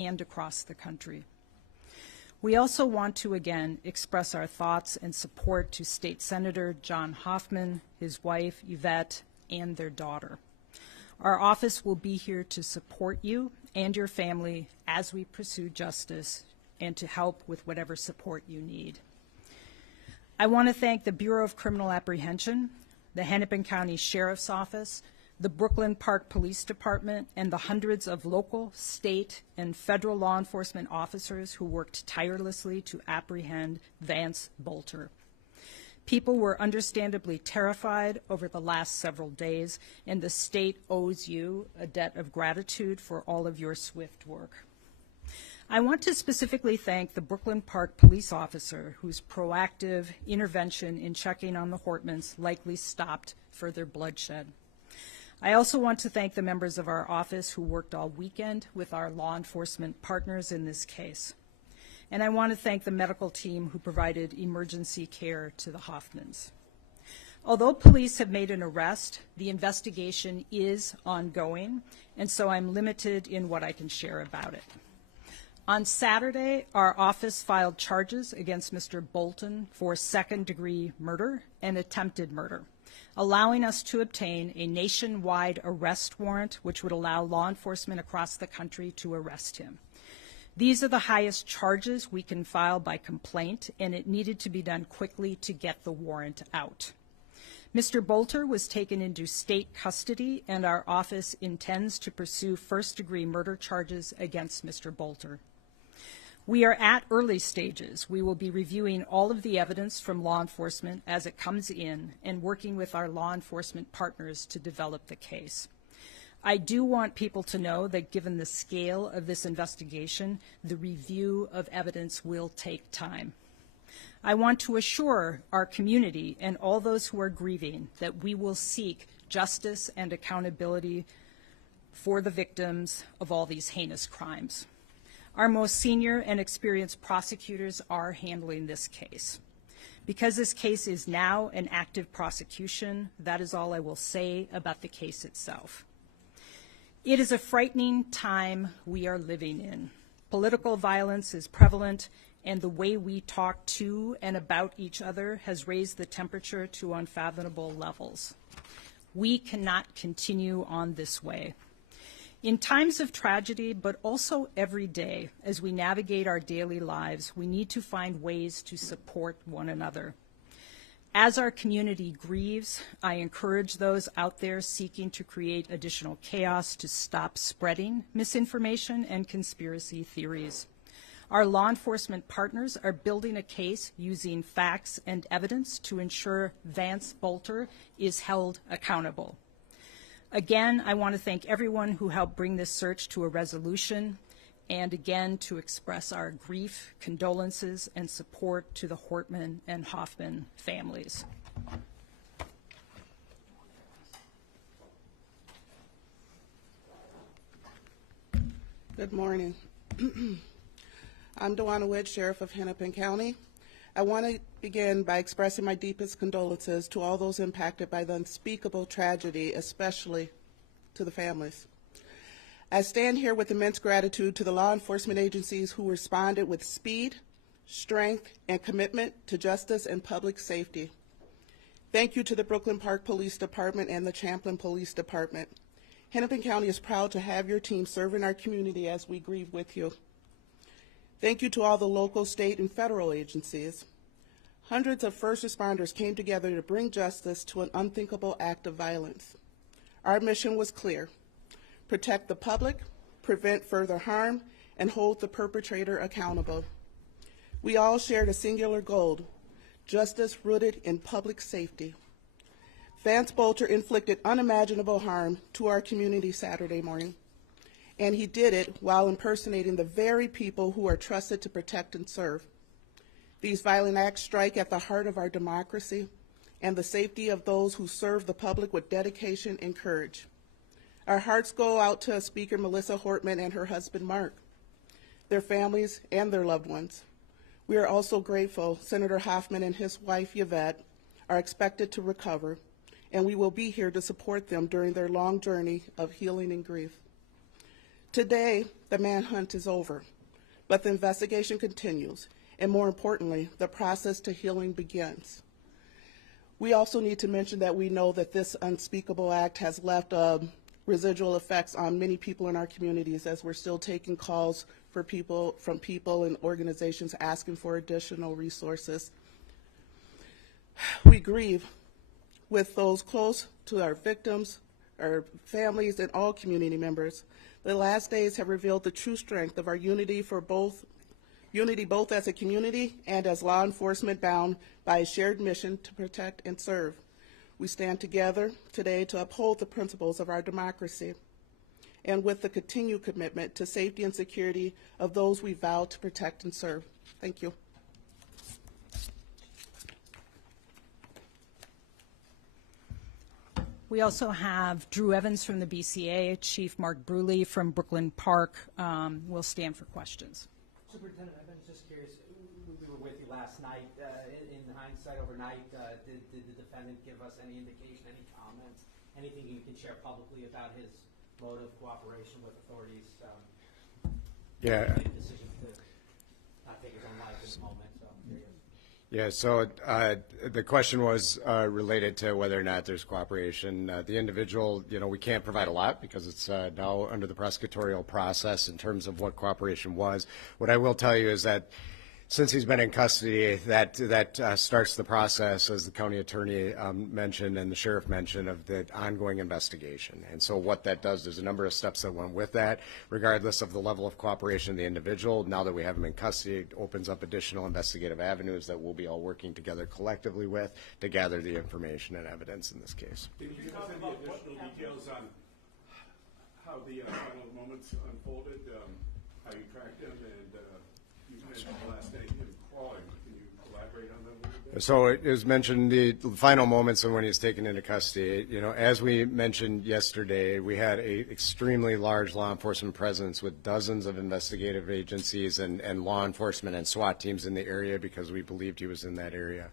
and across the country. We also want to again express our thoughts and support to State Senator John Hoffman, his wife Yvette, and their daughter. Our office will be here to support you and your family as we pursue justice and to help with whatever support you need. I want to thank the Bureau of Criminal Apprehension, the Hennepin County Sheriff's Office, the Brooklyn Park Police Department, and the hundreds of local, state, and federal law enforcement officers who worked tirelessly to apprehend Vance Boelter. People were understandably terrified over the last several days, and the state owes you a debt of gratitude for all of your swift work. I want to specifically thank the Brooklyn Park police officer whose proactive intervention in checking on the Hortmans likely stopped further bloodshed. I also want to thank the members of our office who worked all weekend with our law enforcement partners in this case. And I want to thank the medical team who provided emergency care to the Hoffmans. Although police have made an arrest, the investigation is ongoing, and so I'm limited in what I can share about it. On Saturday, our office filed charges against Mr. Boelter for second-degree murder and attempted murder, allowing us to obtain a nationwide arrest warrant which would allow law enforcement across the country to arrest him. These are the highest charges we can file by complaint, and it needed to be done quickly to get the warrant out. Mr. Boelter was taken into state custody, and our office intends to pursue first-degree murder charges against Mr. Boelter. We are at early stages. We will be reviewing all of the evidence from law enforcement as it comes in and working with our law enforcement partners to develop the case. I do want people to know that given the scale of this investigation, the review of evidence will take time. I want to assure our community and all those who are grieving that we will seek justice and accountability for the victims of all these heinous crimes. Our most senior and experienced prosecutors are handling this case. Because this case is now an active prosecution, that is all I will say about the case itself. It is a frightening time we are living in. Political violence is prevalent, and the way we talk to and about each other has raised the temperature to unfathomable levels. We cannot continue on this way. In times of tragedy, but also every day, as we navigate our daily lives, we need to find ways to support one another. As our community grieves, I encourage those out there seeking to create additional chaos to stop spreading misinformation and conspiracy theories. Our law enforcement partners are building a case using facts and evidence to ensure Vance Boelter is held accountable. Again, I want to thank everyone who helped bring this search to a resolution, and again to express our grief, condolences, and support to the Hortman and Hoffman families. Good morning. I'm Dewana Witt, Sheriff of Hennepin County. I want to begin by expressing my deepest condolences to all those impacted by the unspeakable tragedy, especially to the families. I stand here with immense gratitude to the law enforcement agencies who responded with speed, strength, and commitment to justice and public safety. Thank you to the Brooklyn Park Police Department and the Champlin Police Department. Hennepin County is proud to have your team serve in our community as we grieve with you. Thank you to all the local, state, and federal agencies. Hundreds of first responders came together to bring justice to an unthinkable act of violence. Our mission was clear: protect the public, prevent further harm, and hold the perpetrator accountable. We all shared a singular goal: justice rooted in public safety. Vance Boelter inflicted unimaginable harm to our community Saturday morning, and he did it while impersonating the very people who are trusted to protect and serve. These violent acts strike at the heart of our democracy and the safety of those who serve the public with dedication and courage. Our hearts go out to Speaker Melissa Hortman and her husband Mark, their families, and their loved ones. We are also grateful Senator Hoffman and his wife Yvette are expected to recover, and we will be here to support them during their long journey of healing and grief. Today, the manhunt is over, but the investigation continues, and more importantly, the process to healing begins. We also need to mention that we know that this unspeakable act has left residual effects on many people in our communities, as we're still taking calls from people and organizations asking for additional resources. We grieve with those close to our victims, our families, and all community members. The last days have revealed the true strength of our unity both as a community and as law enforcement bound by a shared mission to protect and serve. We stand together today to uphold the principles of our democracy and with the continued commitment to safety and security of those we vow to protect and serve. Thank you. We also have Drew Evans from the BCA, Chief Mark Bruley from Brooklyn Park will stand for questions. Superintendent, I've been just curious, we were with you last night. In hindsight overnight, did the defendant give us any indication, any comments, anything you can share publicly about his mode of cooperation with authorities? Yeah. Made a decision to not take his own life in the moment, so there he is. Yeah, so the question was related to whether or not there's cooperation. The individual, we can't provide a lot because it's now under the prosecutorial process in terms of what cooperation was. What I will tell you is that since he's been in custody, that starts the process, as the county attorney mentioned and the sheriff mentioned, of the ongoing investigation. And so what that does, there's a number of steps that went with that, regardless of the level of cooperation of the individual. Now that we have him in custody, it opens up additional investigative avenues that we'll be all working together collectively with to gather the information and evidence in this case. Can you give us any additional details on how the final moments unfolded, how you tracked him, and you mentioned last night him crawling. Can you elaborate on that a little bit? So it was mentioned the final moments of when he's taken into custody. As we mentioned yesterday, we had a extremely large law enforcement presence with dozens of investigative agencies and law enforcement and SWAT teams in the area because we believed he was in that area.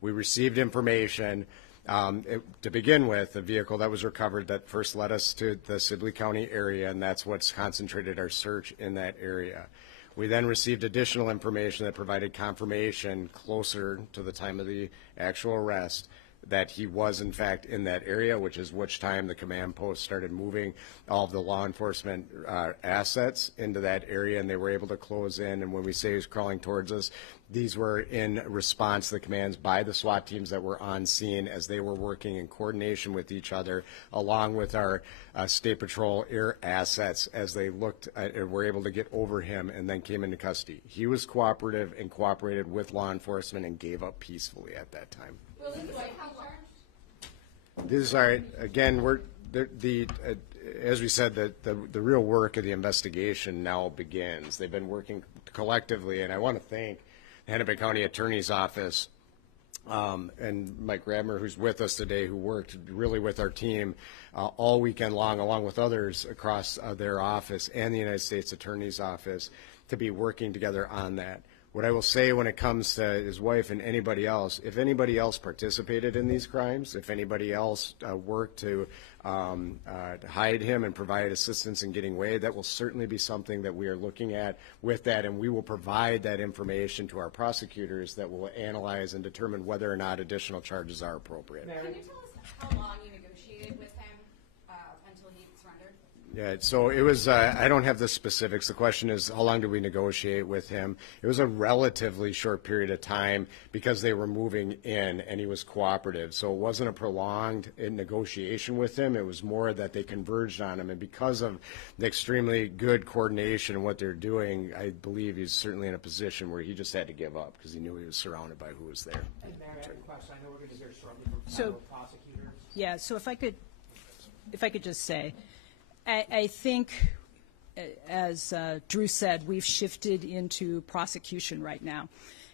We received information to begin with, a vehicle that was recovered that first led us to the Sibley County area, and that's what's concentrated our search in that area. We then received additional information that provided confirmation closer to the time of the actual arrest that he was in fact in that area, which time the command post started moving all of the law enforcement assets into that area, and they were able to close in. And when we say he was crawling towards us, these were in response to the commands by the SWAT teams that were on scene as they were working in coordination with each other, along with our State Patrol air assets as they looked and were able to get over him and then came into custody. He was cooperative and cooperated with law enforcement and gave up peacefully at that time. Will this White House charged? These are, again, as we said, the real work of the investigation now begins. They've been working collectively, and I want to thank the Hennepin County Attorney's Office and Mike Radmer, who's with us today, who worked really with our team all weekend long, along with others across their office and the United States Attorney's Office, to be working together on that. What I will say when it comes to his wife and anybody else, if anybody else participated in these crimes, if anybody else worked to hide him and provide assistance in getting away, that will certainly be something that we are looking at with that, and we will provide that information to our prosecutors that will analyze and determine whether or not additional charges are appropriate. Can you tell us how long you negotiated with him until he surrendered? Yeah, so it was, I don't have the specifics. The question is, how long did we negotiate with him? It was a relatively short period of time because they were moving in and he was cooperative. So it wasn't a prolonged negotiation with him. It was more that they converged on him. And because of the extremely good coordination and what they're doing, I believe he's certainly in a position where he just had to give up because he knew he was surrounded by who was there. And Mary, I have a question. I know we're going to hear shortly from So- federal prosecutors. Yeah, so if I could just say, I think, as Drew said, we've shifted into prosecution right now.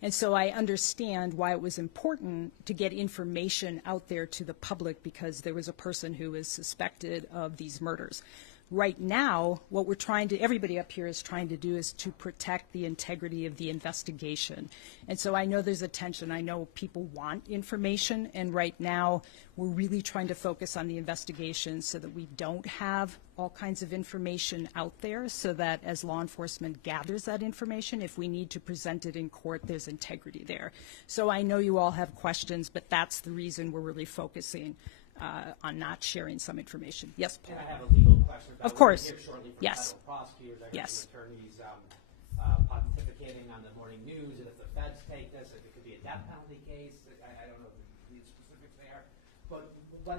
And so I understand why it was important to get information out there to the public because there was a person who was suspected of these murders. Right now, what we're trying to, everybody up here is trying to do is to protect the integrity of the investigation. And so I know there's a tension. I know people want information, and right now we're really trying to focus on the investigation so that we don't have all kinds of information out there, so that as law enforcement gathers that information, if we need to present it in court, there's integrity there. So I know you all have questions, but that's the reason we're really focusing on not sharing some information. Yes, Paul? And I have a legal question. Of course. Here shortly from Yes. federal prosecutors. I heard Yes. some attorneys pontificating on the morning news, and if the feds take this, it could be a death penalty case. I don't know the specifics there. But what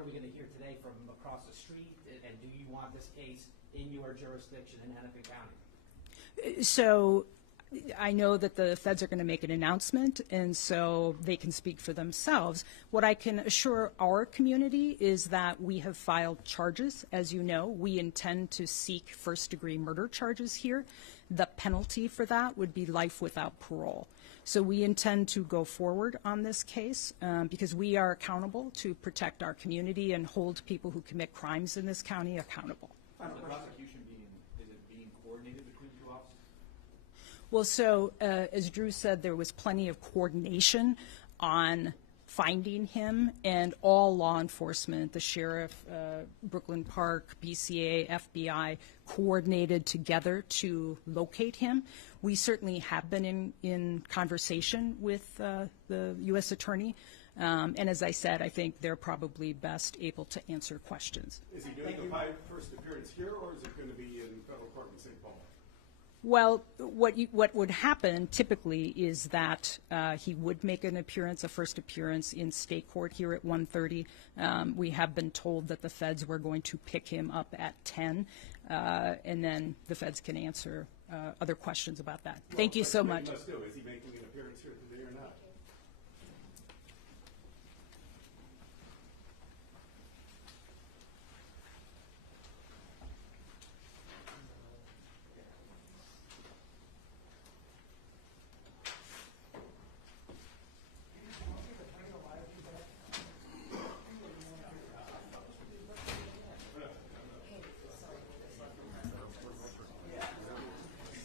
are we going to hear today from across the street? And do you want this case in your jurisdiction in Hennepin County? So I know that the feds are going to make an announcement, and so they can speak for themselves. What I can assure our community is that we have filed charges. As you know, we intend to seek first-degree murder charges here. The penalty for that would be life without parole. So we intend to go forward on this case because we are accountable to protect our community and hold people who commit crimes in this county accountable. Is the prosecution being coordinated between two offices? Well, so as Drew said, there was plenty of coordination on finding him, and all law enforcement, the sheriff, Brooklyn Park, BCA, FBI, coordinated together to locate him. We certainly have been in conversation with the U.S. Attorney, and as I said, I think they're probably best able to answer questions. Is he doing the first appearance here, or is it going to be in federal court in St. Paul? Well, what would happen typically is that he would make an appearance, a first appearance in state court here at 1:30. We have been told that the feds were going to pick him up at 10, and then the feds can answer other questions about that. Thank you so much. Is he making